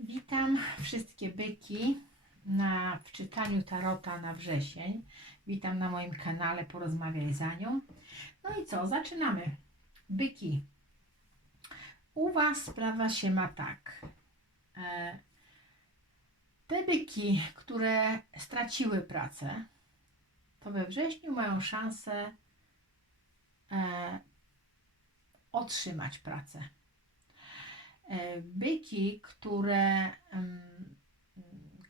Witam wszystkie byki na, w czytaniu Tarota na wrzesień. Witam na moim kanale Porozmawiaj za nią. No i co, zaczynamy. Byki. U Was sprawa się ma tak. E, te byki, które straciły pracę, to we wrześniu mają szansę e, otrzymać pracę. E, byki, które,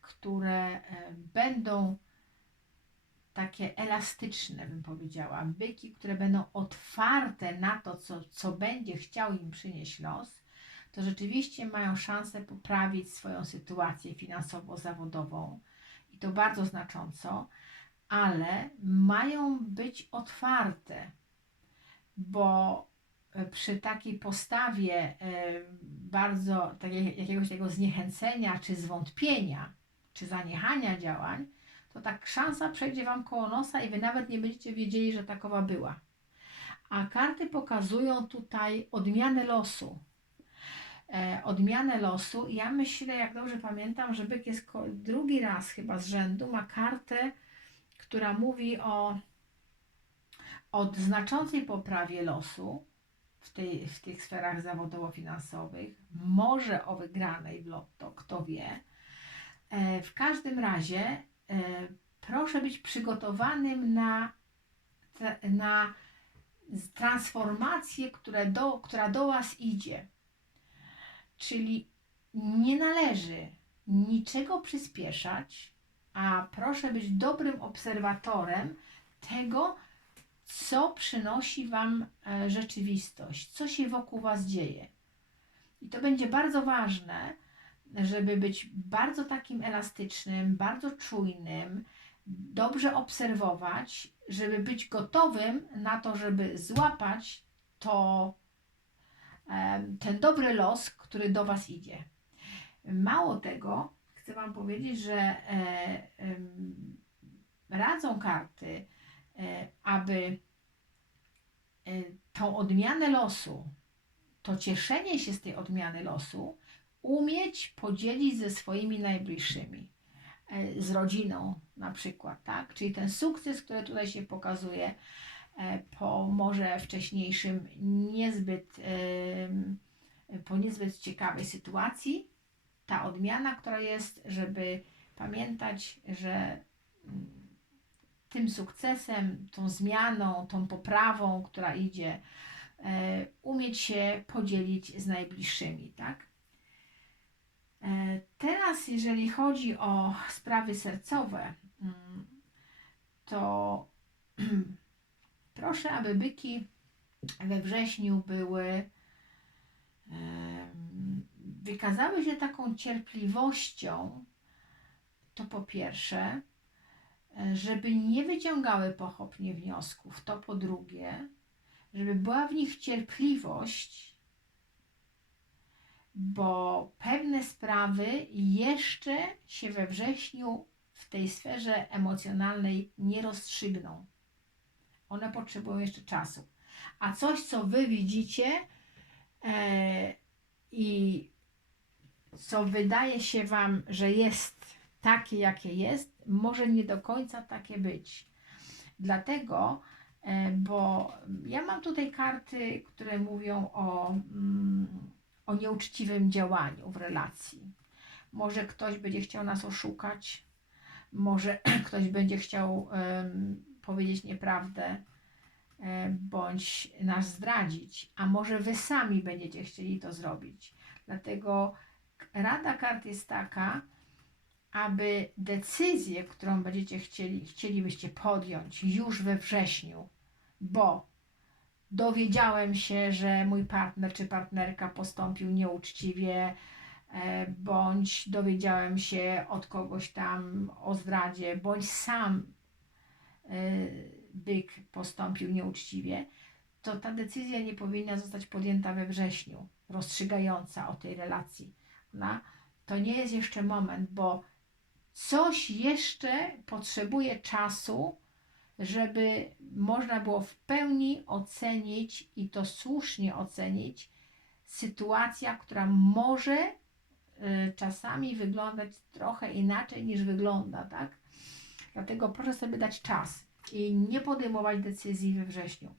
które e, będą takie elastyczne, bym powiedziała, byki, które będą otwarte na to, co, co będzie chciał im przynieść los, to rzeczywiście mają szansę poprawić swoją sytuację finansowo-zawodową i to bardzo znacząco, ale mają być otwarte, bo przy takiej postawie bardzo takiej, jakiegoś takiego zniechęcenia, czy zwątpienia, czy zaniechania działań, to tak szansa przejdzie Wam koło nosa i Wy nawet nie będziecie wiedzieli, że takowa była. A karty pokazują tutaj odmianę losu. E, odmianę losu. Ja myślę, jak dobrze pamiętam, że byk jest drugi raz chyba z rzędu, ma kartę, która mówi o, o znaczącej poprawie losu w, tej, w tych sferach zawodowo-finansowych, może o wygranej w lotto, kto wie. E, w każdym razie e, proszę być przygotowanym na, na transformację, które do, która do Was idzie. Czyli nie należy niczego przyspieszać, a proszę być dobrym obserwatorem tego, co przynosi Wam e, rzeczywistość, co się wokół Was dzieje. I to będzie bardzo ważne, żeby być bardzo takim elastycznym, bardzo czujnym, dobrze obserwować, żeby być gotowym na to, żeby złapać to, em, ten dobry los, który do Was idzie. Mało tego, chcę Wam powiedzieć, że e, radzą karty, e, aby e, tą odmianę losu, to cieszenie się z tej odmiany losu, umieć podzielić ze swoimi najbliższymi, e, z rodziną na przykład, tak? Czyli ten sukces, który tutaj się pokazuje e, po może wcześniejszym niezbyt, po niezbyt ciekawej sytuacji, ta odmiana, która jest, żeby pamiętać, że mm, tym sukcesem, tą zmianą, tą poprawą, która idzie, e, umieć się podzielić z najbliższymi, tak? E, Teraz, jeżeli chodzi o sprawy sercowe, mm, to proszę, aby byki we wrześniu były, wykazały się taką cierpliwością, to po pierwsze, żeby nie wyciągały pochopnie wniosków, to po drugie, żeby była w nich cierpliwość, bo pewne sprawy jeszcze się we wrześniu w tej sferze emocjonalnej nie rozstrzygną. One potrzebują jeszcze czasu. A coś, co wy widzicie e, i co wydaje się wam, że jest takie, jakie jest, może nie do końca takie być. Dlatego, e, bo ja mam tutaj karty, które mówią o, mm, o nieuczciwym działaniu w relacji. Może ktoś będzie chciał nas oszukać, może ktoś będzie chciał em, powiedzieć nieprawdę, e, bądź nas zdradzić, a może wy sami będziecie chcieli to zrobić. Dlatego rada kart jest taka, aby decyzję, którą będziecie chcieli, chcielibyście podjąć już we wrześniu, bo dowiedziałem się, że mój partner czy partnerka postąpił nieuczciwie, e, bądź dowiedziałem się od kogoś tam o zdradzie, bądź sam e, byk postąpił nieuczciwie, to ta decyzja nie powinna zostać podjęta we wrześniu, rozstrzygająca o tej relacji. Ona, to nie jest jeszcze moment, bo coś jeszcze potrzebuje czasu, żeby można było w pełni ocenić i to słusznie ocenić sytuacja, która może y, czasami wyglądać trochę inaczej niż wygląda, tak? Dlatego proszę sobie dać czas i nie podejmować decyzji we wrześniu.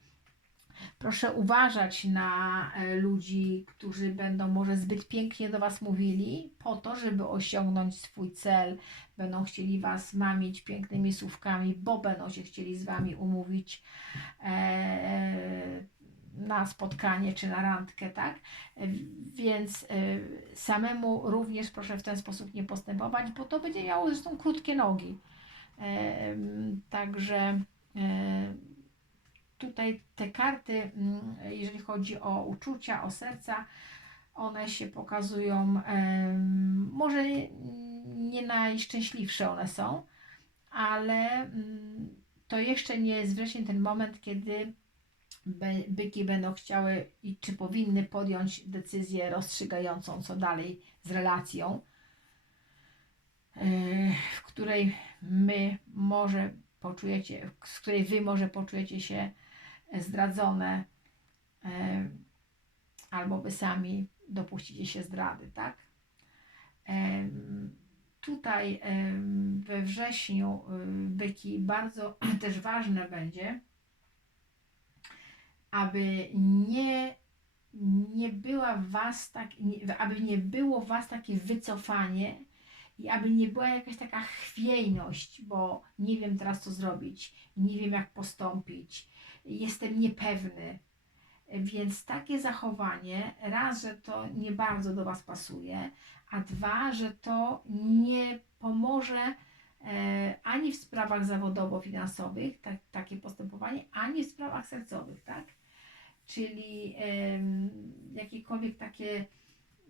Proszę uważać na e, ludzi, którzy będą może zbyt pięknie do Was mówili, po to, żeby osiągnąć swój cel. Będą chcieli Was mamić pięknymi słówkami, bo będą się chcieli z Wami umówić e, na spotkanie czy na randkę, tak? Więc e, samemu również proszę w ten sposób nie postępować, bo to będzie miało zresztą krótkie nogi. Także tutaj te karty, mm, jeżeli chodzi o uczucia, o serca, one się pokazują, może nie- najszczęśliwsze one są, ale mm, to jeszcze nie jest wreszcie ten moment, kiedy by- byki będą chciały i czy powinny podjąć decyzję rozstrzygającą, co dalej z relacją, e, w której my może poczujecie, z której wy może poczujecie się zdradzone, e, albo wy sami dopuścicie się zdrady, tak? Em, Tutaj we wrześniu byki bardzo też ważne będzie, aby nie, nie była was tak, aby nie było was takie wycofanie i aby nie była jakaś taka chwiejność, bo nie wiem teraz co zrobić, nie wiem jak postąpić, jestem niepewny. Więc takie zachowanie, raz, że to nie bardzo do Was pasuje, a dwa, że to nie pomoże e, ani w sprawach zawodowo-finansowych, tak, takie postępowanie, ani w sprawach sercowych, tak? Czyli jakiekolwiek takie,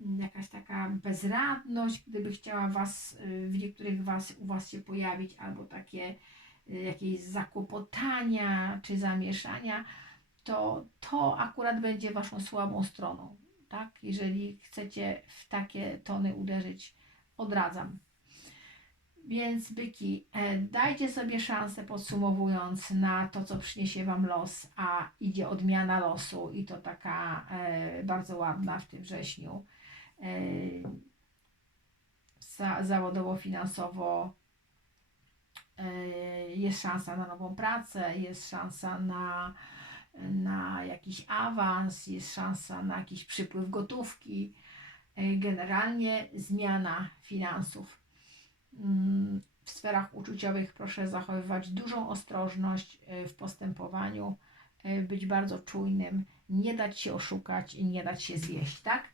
m, jakaś taka bezradność, gdyby chciała Was, y, w niektórych was, u Was się pojawić, albo takie jakieś zakłopotania czy zamieszania, to to akurat będzie Waszą słabą stroną, tak? Jeżeli chcecie w takie tony uderzyć, odradzam. Więc byki, e, dajcie sobie szansę podsumowując na to, co przyniesie Wam los, a idzie odmiana losu i to taka e, bardzo ładna w tym wrześniu. E, za, zawodowo, finansowo jest szansa na nową pracę, jest szansa na na jakiś awans, jest szansa na jakiś przypływ gotówki, e, generalnie zmiana finansów. Mm, W sferach uczuciowych proszę zachowywać dużą ostrożność e, w postępowaniu, e, być bardzo czujnym, nie dać się oszukać i nie dać się zwieść, tak?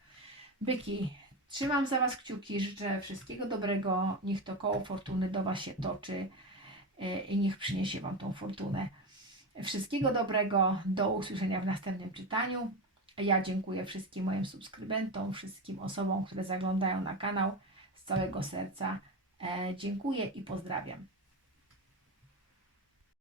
Byki, trzymam za Was kciuki, życzę wszystkiego dobrego, niech to koło fortuny do Was się toczy i niech przyniesie Wam tą fortunę. Wszystkiego dobrego, do usłyszenia w następnym czytaniu. Ja dziękuję wszystkim moim subskrybentom, wszystkim osobom, które zaglądają na kanał z całego serca. E, dziękuję i pozdrawiam.